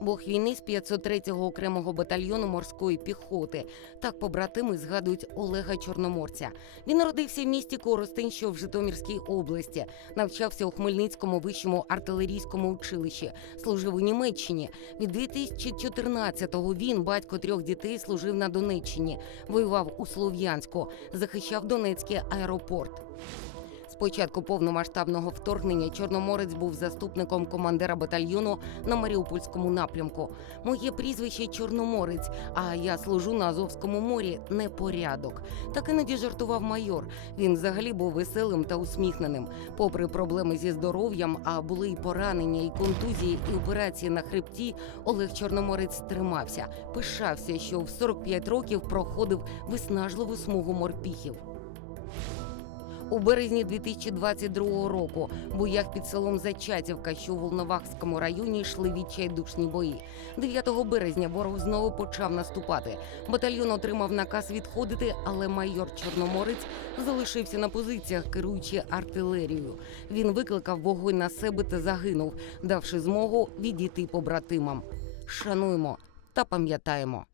Бог війни з 503-го окремого батальйону морської піхоти. Так побратими згадують Олега Чорноморця. Він народився в місті Коростень, що в Житомирській області, навчався у Хмельницькому вищому артилерійському училищі, служив у Німеччині. Від 2014-го він, батько трьох дітей, служив на Донеччині, воював у Слов'янську, захищав Донецький аеропорт. Початку повномасштабного вторгнення Чорноморець був заступником командира батальйону на Маріупольському напрямку. Моє прізвище Чорноморець, а я служу на Азовському морі. Непорядок. Так іноді жартував майор. Він взагалі був веселим та усміхненим. Попри проблеми зі здоров'ям, а були й поранення, і контузії, і операції на хребті. Олег Чорноморець тримався, пишався, що в 45 років проходив виснажливу смугу морпіхів. У березні 2022 року боях під селом Зачатівка, що у Волновахському районі, йшли відчайдушні бої. 9 березня ворог знову почав наступати. Батальйон отримав наказ відходити, але майор Чорноморець залишився на позиціях, керуючи артилерією. Він викликав вогонь на себе та загинув, давши змогу відійти побратимам. Шануємо та пам'ятаємо.